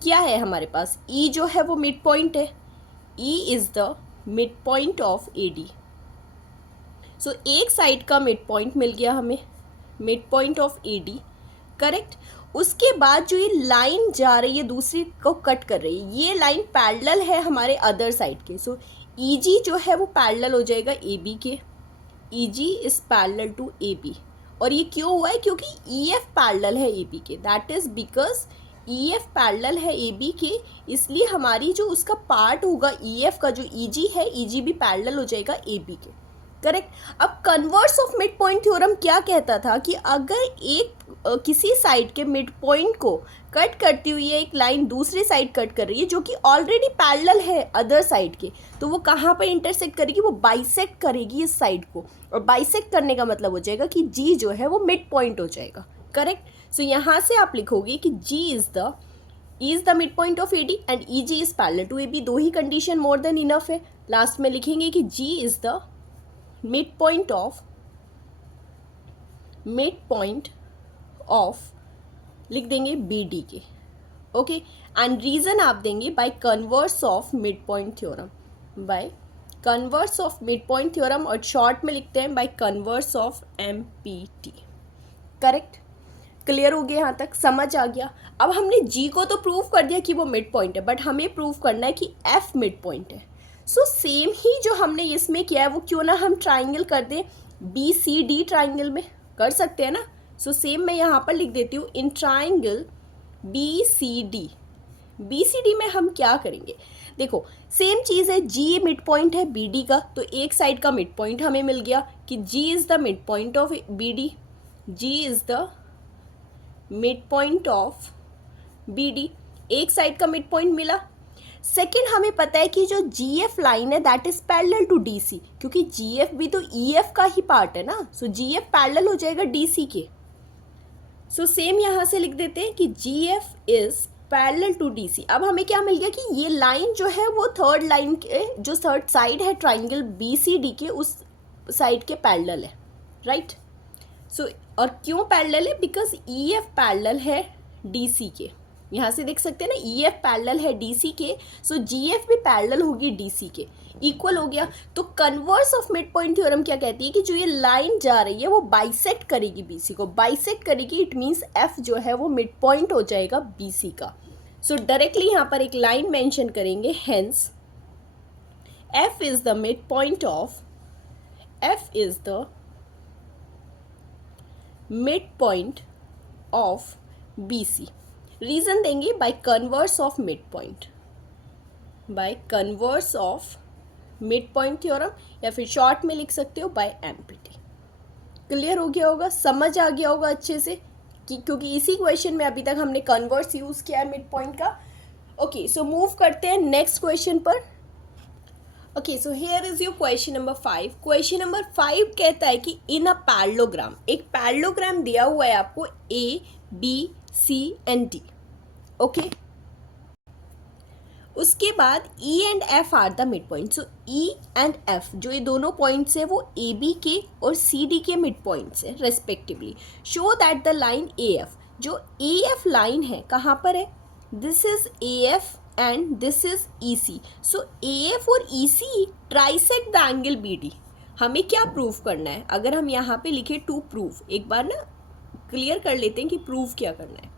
क्या है हमारे पास? ई जो है वो मिड पॉइंट है. E is the mid point of A D. So एक साइड का मिड पॉइंट मिल गया हमें, mid point of A D. Correct. उसके बाद जो ये लाइन जा रही है दूसरी को कट कर रही है, ये लाइन पैरेलल है हमारे अदर साइड के. सो ई जी जो है वो पैरेलल हो जाएगा ए बी के. E G is parallel to A B. और ये क्यों हुआ है? क्योंकि ई एफ पैरेलल है ए बी के. That is because E F parallel है ए बी के, इसलिए हमारी जो उसका पार्ट होगा ई एफ का, जो ई जी है, ई जी भी पैरेलल हो जाएगा ए बी के. करेक्ट. अब converse of mid point theorem क्या कहता था कि अगर एक किसी साइड के मिड पॉइंट को कट करती हुई एक लाइन दूसरी साइड कट कर रही है जो कि ऑलरेडी पैरेलल है अदर साइड के, तो वो कहाँ पर इंटरसेक्ट करेगी? वो बाइसेक्ट करेगी इस साइड को. और बाइसेक्ट करने का मतलब हो जाएगा कि जी जो है वो मिड पॉइंट हो जाएगा. करेक्ट. सो यहाँ से आप लिखोगे कि G is the mid point of A D and E G is parallel to A B. दो ही कंडीशन मोर देन इनफ है. लास्ट में लिखेंगे कि G is the mid point of लिख देंगे बी डी के. ओके, एंड रीजन आप देंगे by converse of mid point theorem. By converse of mid point theorem, और शॉर्ट में लिखते हैं by converse of MPT. Correct. Clear हो गया? यहाँ तक समझ आ गया. अब हमने जी को तो प्रूव कर दिया कि वो मिड पॉइंट है, बट हमें प्रूव करना है कि एफ मिड पॉइंट है. सो सेम ही जो हमने इसमें किया है वो क्यों ना हम ट्राइंगल कर दें, बी सी डी ट्राइंगल में कर सकते हैं ना. सो सेम मैं यहाँ पर लिख देती हूँ in triangle B C D. B C D में हम क्या करेंगे? देखो सेम चीज़ है, जी मिड पॉइंट है बी डी का, तो एक साइड का मिड पॉइंट हमें मिल गया कि G is the mid point of B D. G is the mid point of B D. एक साइड का मिड पॉइंट मिला. सेकेंड, हमें पता है कि जो जी एफ लाइन है that is parallel to D C, क्योंकि जी एफ भी तो ई एफ का ही पार्ट है ना. सो जी एफ पैरेलल हो जाएगा डी सी के. सो सेम यहाँ से लिख देते हैं कि G F is parallel to D C. अब हमें क्या मिल गया कि ये लाइन जो है वो थर्ड लाइन के, जो थर्ड साइड है ट्राइंगल बी सी डी के, उस साइड के पैरेलल है. राइट. सो और क्यों पैरेलल है? बिकॉज ई एफ पैरेलल है डी सी के. यहाँ से देख सकते हैं ना, ई एफ पैरेलल है डी सी के, सो जी एफ भी पैरेलल होगी डी सी के, इक्वल हो गया। तो converse of mid point theorem क्या कहती है कि जो ये लाइन जा रही है वो बाइसेक्ट करेगी बी सी को, बाइसेक्ट करेगी, इट मीन्स एफ जो है वो मिड पॉइंट हो जाएगा बी सी का। सो डायरेक्टली यहाँ पर एक लाइन मेंशन करेंगे, hence F is the mid point of, F is the mid point of B C. Reason देंगे by converse of mid point, by converse of mid point theorem, या फिर short में लिख सकते हो बाय एमपीटी। क्लियर हो गया होगा, समझ आ गया होगा अच्छे से, क्योंकि इसी क्वेश्चन में अभी तक हमने कन्वर्स यूज किया है मिड पॉइंट का। ओके, सो मूव करते हैं नेक्स्ट क्वेश्चन पर। Okay, so here is your question number 5। Question number 5 कहता है कि इन अ पैरेललोग्राम, एक पैरेललोग्राम दिया हुआ है आपको A B C and D. Okay, उसके बाद E and F are the mid point. So E and F जो ये दोनों पॉइंट्स हैं वो ए बी के और सी डी के मिड पॉइंट्स हैं respectively. Show that the line A F, जो ए एफ लाइन है कहाँ पर है, this is A F and this is E C. So A F और E C trisect the angle B D. हमें क्या prove करना है, अगर हम यहाँ पे लिखे टू प्रूव, एक बार ना क्लियर कर लेते हैं कि प्रूव क्या करना है।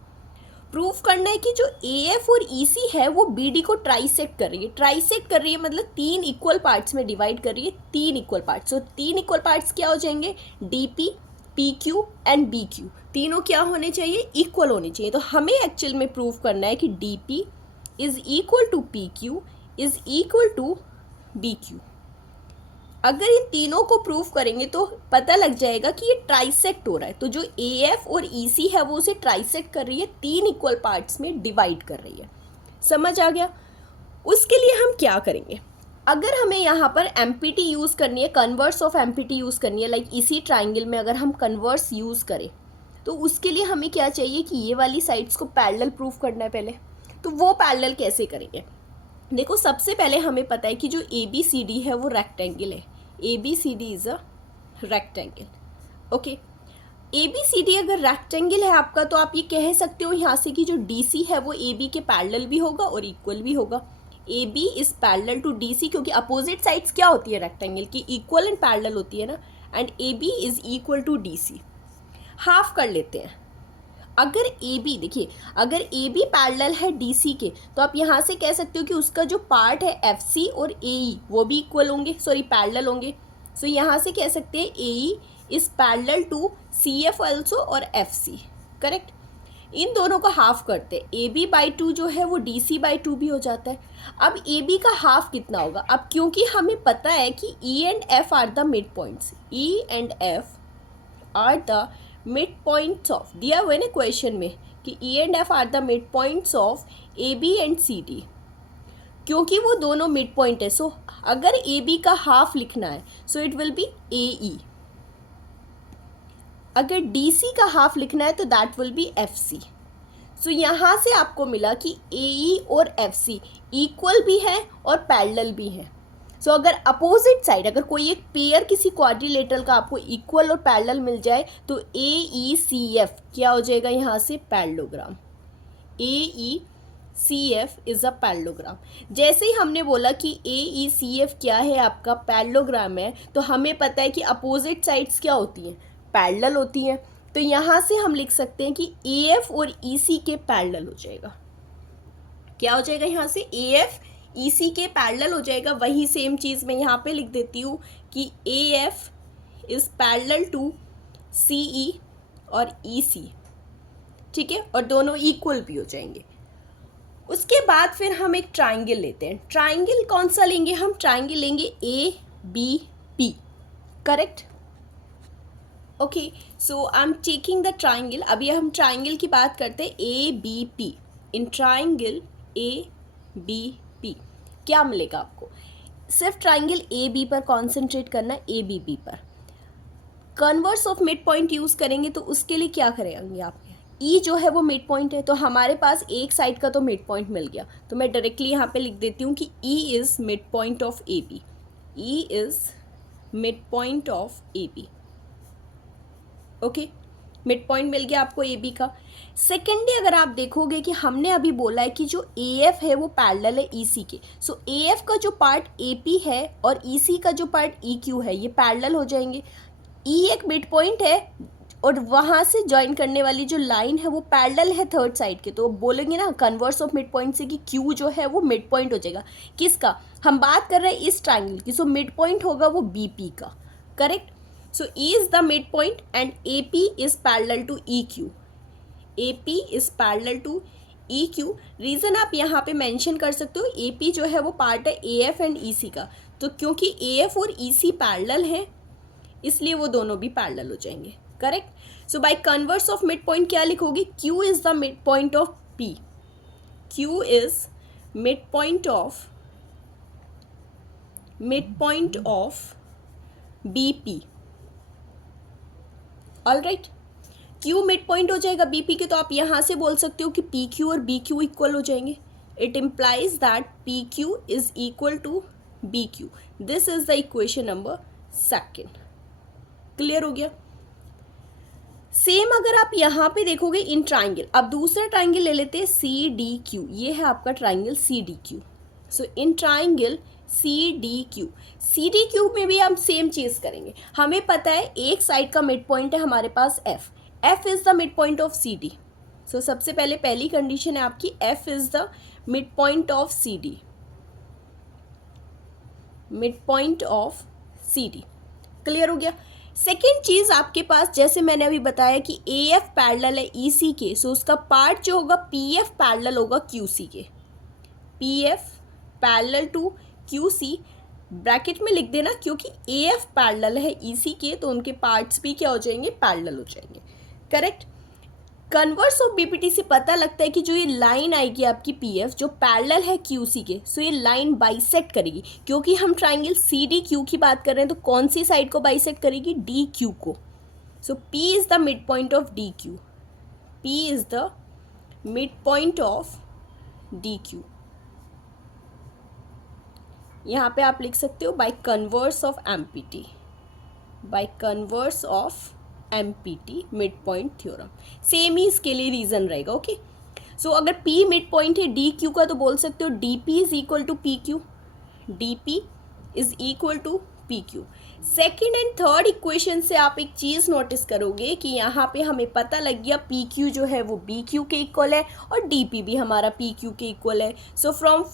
प्रूफ करना है कि जो ए एफ और ई सी है वो बी डी को ट्राइसेक्ट कर रही है। ट्राइसेक्ट कर रही है मतलब 3 इक्वल पार्ट्स में डिवाइड कर रही है, 3 equal parts. So 3 equal parts क्या हो जाएंगे, D P, P Q and B Q, तीनों क्या होने चाहिए, इक्वल होने चाहिए। तो हमें एक्चुअल में प्रूव करना है कि D P is equal to P Q is equal to B Q. अगर इन तीनों को प्रूव करेंगे तो पता लग जाएगा कि ये ट्राइसेक्ट हो रहा है। तो जो ए एफ और ई सी है वो उसे ट्राइसेक्ट कर रही है, 3 इक्वल पार्ट्स में डिवाइड कर रही है। समझ आ गया। उसके लिए हम क्या करेंगे, अगर हमें यहाँ पर एमपीटी यूज़ करनी है, कन्वर्स ऑफ एमपीटी यूज़ करनी है, लाइक इसी ट्राइंगल में अगर हम कन्वर्स यूज़ करें तो उसके लिए हमें क्या चाहिए कि ये वाली साइड्स को पैरेलल प्रूफ करना है पहले। तो वो पैरेलल कैसे करेंगे, देखो सबसे पहले हमें पता है कि जो ए बी सी डी है वो रेक्टेंगल है, A B C D is a rectangle. Okay, A B C D अगर रेक्टेंगल है आपका तो आप ये कह सकते हो यहाँ से कि जो डी सी है वो ए बी के पैरेलल भी होगा और इक्वल भी होगा। A B is parallel to D C, क्योंकि अपोजिट साइड्स क्या होती है रेक्टेंगल की, इक्वल एंड पैरेलल होती है ना, and A B is equal to D C. Half कर लेते हैं। अगर ए बी, देखिए अगर ए बी पैरेलल है डी सी के तो आप यहाँ से कह सकते हो कि उसका जो पार्ट है एफ सी और ए ई वो भी इक्वल होंगे, सॉरी पैरेलल होंगे। सो यहाँ से कह सकते हैं A E is parallel to C F also और एफ सी, करेक्ट। इन दोनों को हाफ करते हैं, ए बी बाई 2 जो है वो डी सी बाई 2 भी हो जाता है। अब ए बी का हाफ कितना होगा, अब क्योंकि हमें पता है कि E and F are the mid points, E and F are the mid points of, दिया हुआ है ना क्वेश्चन में कि E and F are the mid points of A B and C D, क्योंकि वो दोनों मिड पॉइंट है। सो अगर ए बी का हाफ लिखना है so it will be A E, अगर डी सी का हाफ लिखना है तो that will be F C. So यहाँ से आपको मिला कि ए ई और एफ सी इक्वल भी है और पैरेलल भी है। सो अगर अपोजिट साइड, अगर कोई एक पेयर किसी क्वाड्रिलेटरल का आपको इक्वल और पैरेलल मिल जाए तो ए ई सी एफ क्या हो जाएगा यहाँ से, parallelogram. A E C F is a parallelogram. जैसे ही हमने बोला कि ए ई सी एफ क्या है, आपका पैरेललोग्राम है, तो हमें पता है कि अपोजिट साइड्स क्या होती हैं, पैरेलल होती हैं। तो यहाँ से हम लिख सकते हैं कि ए एफ और ई सी के पैरेलल हो जाएगा। क्या हो जाएगा यहाँ से, ए एफ ई सी के पैरेलल हो जाएगा। वही सेम चीज़ मैं यहाँ पे लिख देती हूँ कि A F is parallel to C E और ई सी, ठीक है, और दोनों इक्वल भी हो जाएंगे। उसके बाद फिर हम एक ट्राइंगल लेते हैं। ट्राइंगल कौन सा लेंगे हम, ट्राइंगल लेंगे A B P, correct. Okay, so I am taking the triangle. अभी हम ट्राइंगल की बात करते हैं, A B P. In triangle A B P क्या मिलेगा आपको, सिर्फ ट्राइंगल ए बी पर कॉन्सेंट्रेट करना, ए बी पी पर। Converse of mid point use करेंगे तो उसके लिए क्या करेंगे आप, ई जो है वो मिड पॉइंट है, तो हमारे पास एक साइड का तो मिड पॉइंट मिल गया। तो मैं डायरेक्टली यहाँ पे लिख देती हूँ कि E is mid point of A B, E is mid point of A B. Okay, mid point मिल गया आपको ए बी का। सेकेंडली अगर आप देखोगे कि हमने अभी बोला है कि जो ए एफ है वो पैरेलल है ई सी के, सो ए एफ का जो पार्ट ए पी है और ई सी का जो पार्ट ई क्यू है ये पैरेलल हो जाएंगे। ई एक मिड पॉइंट है और वहाँ से ज्वाइन करने वाली जो लाइन है वो पैरेलल है थर्ड साइड के, तो बोलेंगे ना कन्वर्स ऑफ मिड पॉइंट से कि क्यू जो है वो मिड पॉइंट हो जाएगा। किसका हम बात कर रहे हैं? इस ट्राइंगल की, सो मिड पॉइंट होगा वो बी पी का, correct. So E is the mid point and A P is parallel to E Q, A P is parallel to E Q. Reason आप यहाँ पे मेंशन कर सकते हो, ए पी जो है वो पार्ट है ए एफ एंड ई सी का, तो क्योंकि ए एफ और ई सी पैरेलल है इसलिए वो दोनों भी पैरेलल हो जाएंगे, correct. So by converse of mid point क्या लिखोगे? Q is the mid point of P, Q is mid point of B P, all right. Q mid point हो जाएगा बी पी के, तो आप यहाँ से बोल सकते हो कि पी क्यू और बी क्यू इक्वल हो जाएंगे। It implies that P Q is equal to B Q. This is the equation number second. Clear हो गया? सेम अगर आप यहाँ पे देखोगे इन ट्राइंगल, अब दूसरा ट्राइंगल ले लेते हैं सी डी क्यू, ये है आपका triangle C D Q. So in triangle C D Q में भी हम सेम चीज़ करेंगे। हमें पता है एक साइड का मिड पॉइंट है हमारे पास F, F is the mid point of C D. So सबसे पहले पहली कंडीशन है आपकी F is the mid point of C D, mid point of C D. Clear हो गया? सेकेंड चीज़ आपके पास, जैसे मैंने अभी बताया कि ए एफ पैरेलल है ई सी के, सो उसका पार्ट जो होगा पी एफ पैरेलल होगा क्यू सी के, P F parallel to Q C. Bracket में लिख देना क्योंकि ए एफ पैरेलल है ई सी के, तो उनके पार्ट्स भी क्या हो जाएंगे? पैरेलल हो जाएंगे, करेक्ट। कन्वर्स ऑफ बीपीटी से पता लगता है कि जो ये लाइन आएगी आपकी पी एफ जो पैरेलल है क्यू सी के, सो ये लाइन बाइसेक्ट करेगी, क्योंकि हम ट्राइंगल सी डी क्यू की बात कर रहे हैं, तो कौन सी साइड को बाइसेक्ट करेगी? डी क्यू को। So P is the mid point of D Q, P is the mid point of D Q. यहाँ पे आप लिख सकते हो by converse of M P T, by converse of M P T mid point theorem. Same ही इसके लिए reason रहेगा, ओके। सो अगर P मिड पॉइंट है डी क्यू का, तो बोल सकते हो D P is equal to P Q, D P is equal to P Q. Second and third equation से आप एक चीज़ नोटिस करोगे कि यहाँ पे हमें पता लग गया पी क्यू जो है वो बी क्यू के इक्वल है और डी पी भी हमारा पी क्यू के इक्वल है। So from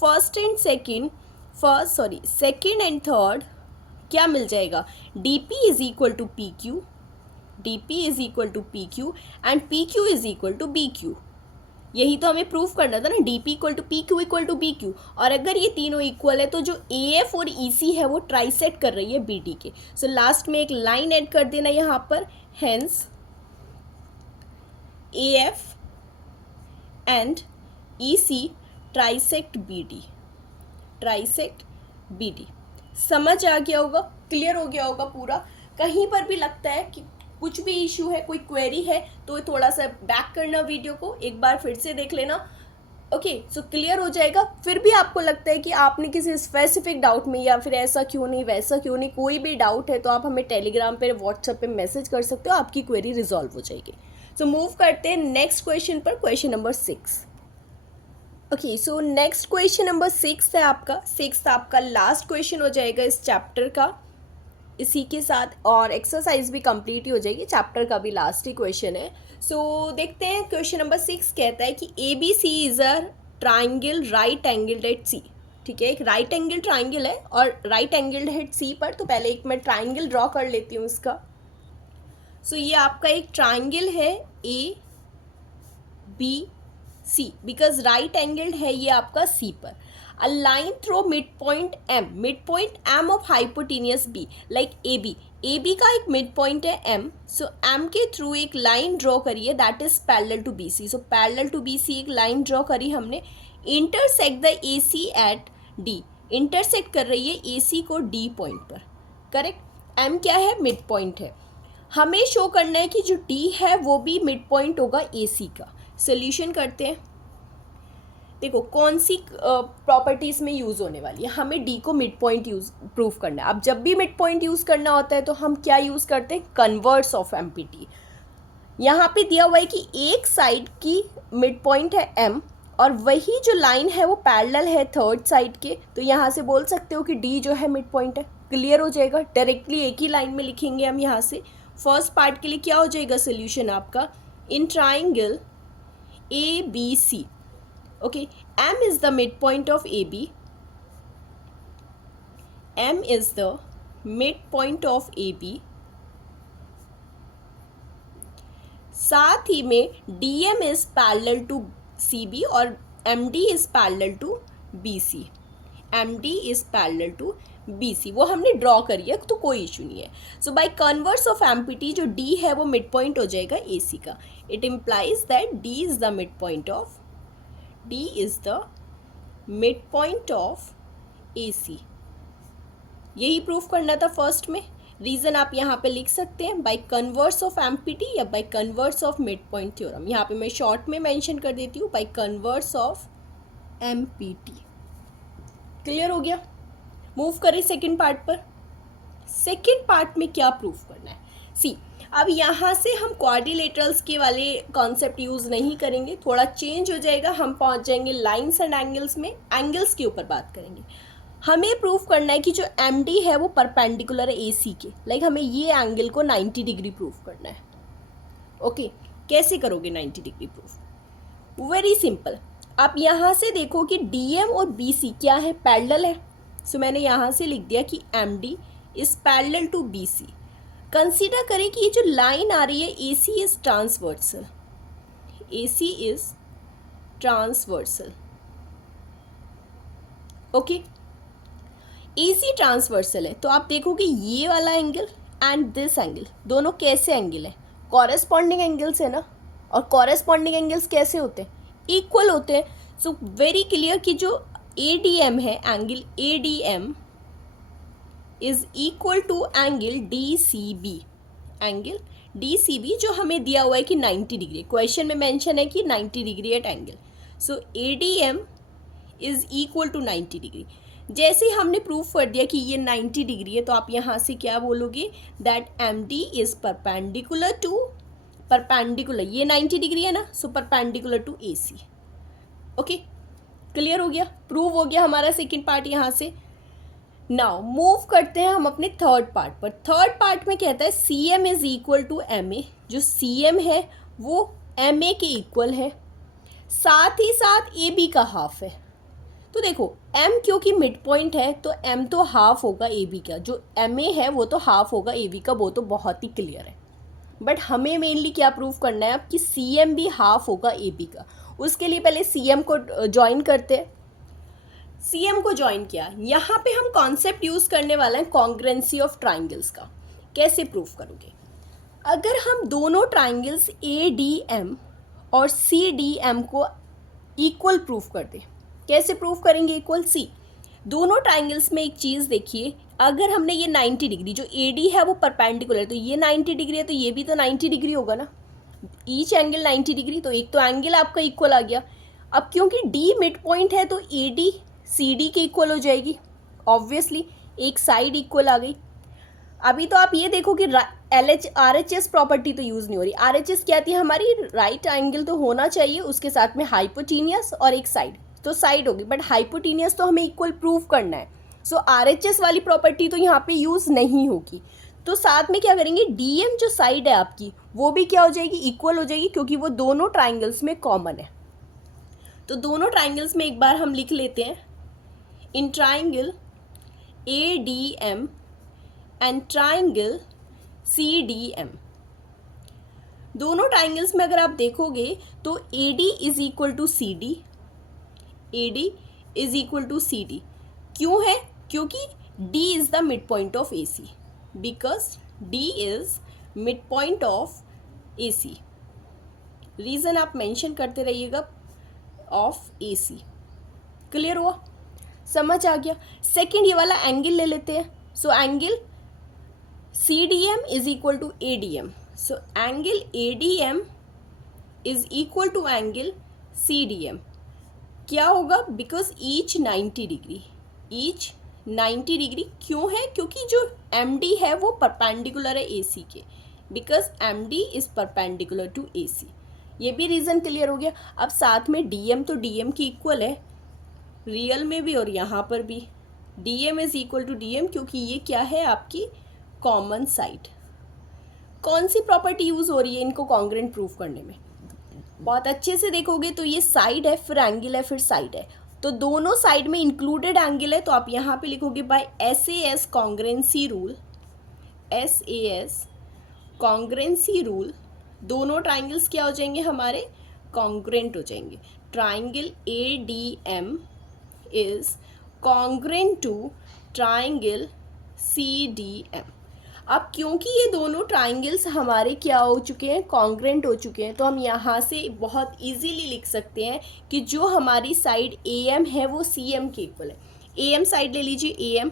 second and third क्या मिल जाएगा? D P is equal to P Q, dp is equal to P Q and P Q is equal to B Q. यही तो हमें प्रूफ करना था ना, dp equal to P Q equal to B Q. और अगर ये तीनों इक्वल है तो जो ए एफ और ई सी है वो ट्राइसेक्ट कर रही है बी डी के। सो लास्ट में एक लाइन ऐड कर देना यहाँ पर, hence A F and E C trisect B D, trisect B D. समझ आ गया होगा? क्लियर हो गया होगा पूरा? कहीं पर भी लगता है कि कुछ भी इशू है, कोई क्वेरी है, तो थोड़ा सा बैक करना वीडियो को, एक बार फिर से देख लेना, ओके। सो क्लियर हो जाएगा। फिर भी आपको लगता है कि आपने किसी स्पेसिफिक डाउट में या फिर ऐसा क्यों नहीं वैसा क्यों नहीं, कोई भी डाउट है तो आप हमें टेलीग्राम पे व्हाट्सएप पे मैसेज कर सकते हो, आपकी क्वेरी रिजॉल्व हो जाएगी। सो मूव करते हैं नेक्स्ट क्वेश्चन पर, question number 6। Okay, so next question number 6 है आपका, 6 आपका लास्ट क्वेश्चन हो जाएगा इस चैप्टर का, इसी के साथ और एक्सरसाइज भी कंप्लीट ही हो जाएगी, चैप्टर का भी लास्ट ही क्वेश्चन है। सो देखते हैं क्वेश्चन नंबर 6 कहता है कि A B C is a triangle right angled at C. ठीक है, एक राइट एंगल ट्राइंगल है और राइट एंगल्ड है सी पर, तो पहले एक मैं ट्राइंगल ड्रॉ कर लेती हूँ इसका। सो ये आपका एक ट्राइंगल है A B C, because right angled है ये आपका सी पर। A line through midpoint M of hypotenuse B, like AB. AB का एक midpoint है M, so M के थ्रू एक लाइन ड्रॉ करिए that is parallel to BC. So parallel to BC एक लाइन ड्रॉ करी हमने, intersect the AC at D. intersect कर रही है AC को D पॉइंट पर, करेक्ट। M क्या है? मिड पॉइंट है। हमें शो करना है कि जो D है वो भी मिड पॉइंट होगा AC का। सोल्यूशन करते हैं। देखो कौन सी प्रॉपर्टीज़ में यूज़ होने वाली है, हमें डी को मिड पॉइंट यूज़ प्रूफ करना है। अब जब भी मिड पॉइंट यूज़ करना होता है तो हम क्या यूज़ करते हैं? Converse of empty. यहाँ पे दिया हुआ है कि एक साइड की मिड पॉइंट है M और वही जो लाइन है वो पैरेलल है थर्ड साइड के, तो यहाँ से बोल सकते हो कि D जो है मिड पॉइंट है। क्लियर हो जाएगा, डायरेक्टली एक ही लाइन में लिखेंगे हम यहाँ से। फर्स्ट पार्ट के लिए क्या हो जाएगा सोल्यूशन आपका, इन triangle ABC, okay, M is the mid point of AB, M is the midpoint of AB, साथ ही में DM is parallel to CB और MD is parallel to BC, MD is parallel to BC, वो हमने draw करी है तो कोई इशू नहीं है। सो बाय कन्वर्स ऑफ MPT जो D है वो मिड पॉइंट हो जाएगा AC का। It implies that D is the mid point of AC। यही प्रूफ करना था फर्स्ट में। रीज़न आप यहाँ पे लिख सकते हैं बाय कन्वर्स ऑफ MPT या bye converse of mid point theorem. यहाँ पे मैं शॉर्ट में मेंशन कर देती हूँ bye converse of MPT। Clear हो गया, मूव करें सेकंड पार्ट पर। सेकंड पार्ट में क्या प्रूफ करना है, सी अब यहाँ से हम क्वाड्रिलेटरल्स के वाले कॉन्सेप्ट यूज़ नहीं करेंगे, थोड़ा चेंज हो जाएगा। हम पहुँच जाएंगे लाइन्स एंड एंगल्स में, एंगल्स के ऊपर बात करेंगे। हमें प्रूफ करना है कि जो MD है वो परपेंडिकुलर है AC के, लाइक हमें ये एंगल को 90 डिग्री प्रूफ करना है। ओके, कैसे करोगे 90 डिग्री प्रूफ, वेरी सिंपल। आप यहाँ से देखो कि DM और BC क्या है, पैरेलल है। सो मैंने यहाँ से लिख दिया कि MD is parallel to BC। Consider करें कि ये जो लाइन आ रही है AC is transversal, AC is transversal, okay, AC transversal है। तो आप देखोगे ये वाला एंगल एंड दिस एंगल दोनों कैसे एंगल है, कॉरेस्पॉन्डिंग एंगल्स है ना। और कॉरेस्पॉन्डिंग एंगल्स कैसे होते हैं, इक्वल होते हैं। सो वेरी क्लियर कि जो ADM है, angle ADM is equal to angle DCB, angle DCB जो हमें दिया हुआ है कि 90 डिग्री, क्वेश्चन में मेंशन है कि 90 degree at angle. So ADM is equal to 90 degree. जैसे ही हमने प्रूफ कर दिया कि ये 90 डिग्री है, तो आप यहाँ से क्या बोलोगे, that MD is perpendicular to, perpendicular ये 90 डिग्री है ना, so perpendicular to AC। Okay, clear हो गया, प्रूव हो गया हमारा सेकंड पार्ट यहाँ से। नाउ मूव करते हैं हम अपने थर्ड पार्ट पर। थर्ड पार्ट में कहता है CM is equal to MA, जो CM है वो MA के इक्वल है, साथ ही साथ AB का हाफ है। तो देखो M क्योंकि मिड पॉइंट है तो M तो हाफ होगा AB का, जो MA है वो तो हाफ होगा AB का, वो तो बहुत ही क्लियर है। बट हमें मेनली क्या प्रूफ करना है अब कि CM भी हाफ होगा AB का। उसके लिए पहले CM को ज्वाइन करते हैं। CM को ज्वाइन किया, यहाँ पे हम कॉन्सेप्ट यूज़ करने वाला है कॉन्ग्रुएंसी ऑफ ट्राइंगल्स का। कैसे प्रूफ करोगे, अगर हम दोनों ट्राइंगल्स ADM और CDM को इक्वल प्रूफ कर दें, कैसे प्रूफ करेंगे इक्वल, सी दोनों ट्राइंगल्स में एक चीज़ देखिए, अगर हमने ये 90 डिग्री, जो AD है वो परपेंडिकुलर, तो ये 90 डिग्री है तो ये भी तो 90 डिग्री होगा ना, ईच एंगल 90 डिग्री, तो एक तो एंगल आपका इक्वल आ गया। अब क्योंकि D मिड पॉइंट है तो AD CD के इक्वल हो जाएगी, ऑब्वियसली एक साइड इक्वल आ गई। अभी तो आप ये देखो कि RHS प्रॉपर्टी तो यूज़ नहीं हो रही। RHS क्या थी हमारी, राइट एंगल तो होना चाहिए, उसके साथ में हाइपोटेनियस और एक साइड, तो साइड होगी, बट हाइपोटेनियस तो हमें इक्वल प्रूव करना है। सो RHS वाली प्रॉपर्टी तो यहाँ पे यूज़ नहीं होगी। तो साथ में क्या करेंगे, DM जो साइड है आपकी वो भी क्या हो जाएगी, इक्वल हो जाएगी, क्योंकि वो दोनों ट्राइंगल्स में कॉमन है। तो दोनों ट्राइंगल्स में एक बार हम लिख लेते हैं, in triangle ADM and triangle CDM। दोनों ट्राइंगल्स में अगर आप देखोगे तो AD is equal to CD, AD is equal to CD। क्यों है, क्योंकि D is the mid point of AC, because D is mid point of AC। Reason आप मेंशन करते रहिएगा ऑफ AC। क्लियर हुआ, समझ आ गया। सेकंड ये वाला एंगल ले लेते हैं। So angle CDM is equal to ADM, so angle ADM is equal to angle CDM। क्या होगा, because each 90 degree, each 90 degree क्यों है, क्योंकि जो MD है वो परपेंडिकुलर है AC के, because M D is perpendicular to A C. ये भी रीज़न क्लियर हो गया। अब साथ में डी एम, तो डी एम की इक्वल है रियल में भी और यहाँ पर भी, D M is equal to D M, क्योंकि ये क्या है आपकी कॉमन साइड। कौन सी प्रॉपर्टी यूज़ हो रही है इनको कॉन्ग्रेंट प्रूफ करने में? बहुत अच्छे से देखोगे तो ये साइड है, फिर एंगल है, फिर साइड है, तो दोनों साइड में इंक्लूडेड एंगल है, तो आप यहाँ पे लिखोगे by SAS congruency rule, SAS congruency rule, दोनों ट्राइंगल्स क्या हो जाएंगे हमारे? कॉन्ग्रेंट हो जाएंगे। Triangle ADM is congruent to triangle CDM। अब क्योंकि ये दोनों ट्राइंगल्स हमारे क्या हो चुके हैं? कॉन्ग्रेंट हो चुके हैं, तो हम यहाँ से बहुत इजीली लिख सकते हैं कि जो हमारी साइड AM है वो CM के इक्वल है। AM साइड ले लीजिए, AM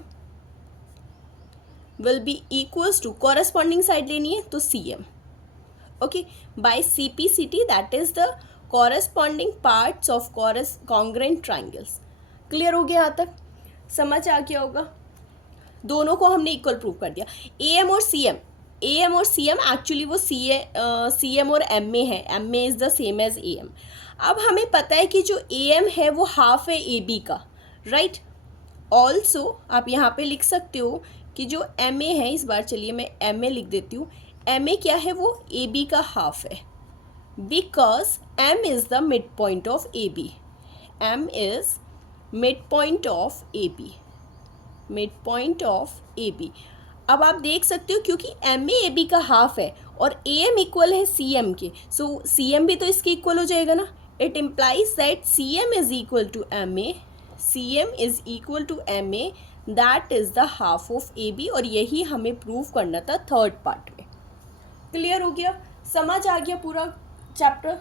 will be equals to, corresponding side लेनी है तो CM, okay, by CPCT, that is the corresponding parts of congruent triangles. Clear हो गया? यहाँ तक समझ आ गया होगा। दोनों को हमने इक्वल प्रूव कर दिया। AM और CM एक्चुअली वो CM और M में है, M में is the same as AM। अब हमें पता है कि जो AM है वो हाफ है AB का, राइट। ऑल्सो आप यहाँ पे लिख सकते हो कि जो MA है, इस बार चलिए मैं MA लिख देती हूँ, MA क्या है? वो AB का हाफ है, because M is the mid point of AB, M is mid point of AB, mid point of AB। अब आप देख सकते हो क्योंकि MA AB का हाफ है और AM इक्वल है CM के, सो CM भी तो इसके इक्वल हो जाएगा ना। It implies that CM is equal to MA, CM is equal to MA, that is the half of AB, और यही हमें प्रूव करना था थर्ड पार्ट में। क्लियर हो गया? समझ आ गया पूरा चैप्टर?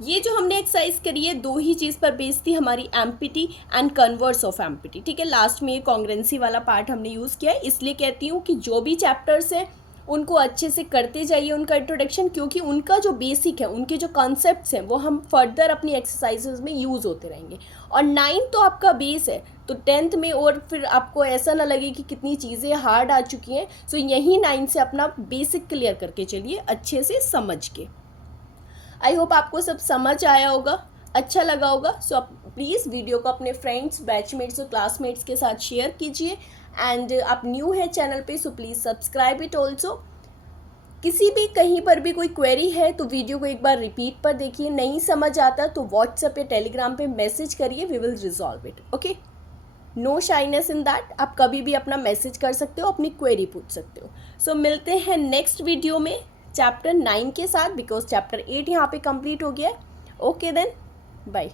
ये जो हमने एक्सरसाइज करी है दो ही चीज़ पर बेस्ड थी, हमारी empty and converse of empty, ठीक है। लास्ट में ये कॉन्ग्रेंसी वाला पार्ट हमने यूज़ किया है, इसलिए कहती हूँ कि जो भी चैप्टर्स हैं उनको अच्छे से करते जाइए उनका इंट्रोडक्शन, क्योंकि उनका जो बेसिक है, उनके जो कॉन्सेप्ट्स हैं वो हम फर्दर अपनी एक्सरसाइजेज में यूज़ होते रहेंगे। और 9th तो आपका बेस है, तो 10th में और फिर आपको ऐसा ना लगे कि कितनी चीज़ें हार्ड आ चुकी हैं, सो यहीं 9th से अपना बेसिक क्लियर करके चलिए अच्छे से समझ के। आई होप आपको सब समझ आया होगा, अच्छा लगा होगा। सो आप प्लीज़ वीडियो को अपने फ्रेंड्स, बैचमेट्स और क्लासमेट्स के साथ शेयर कीजिए। एंड आप न्यू है चैनल पे, so please subscribe it also. किसी भी कहीं पर भी कोई क्वेरी है तो वीडियो को एक बार रिपीट पर देखिए, नहीं समझ आता तो व्हाट्सएप या टेलीग्राम पे मैसेज करिए, we will resolve it, okay. No shyness in that, आप कभी भी अपना मैसेज कर सकते हो, अपनी क्वेरी पूछ सकते हो। सो मिलते हैं नेक्स्ट वीडियो में चैप्टर 9 के साथ, बिकॉज चैप्टर 8 यहाँ पे कंप्लीट हो गया है। Okay then, bye.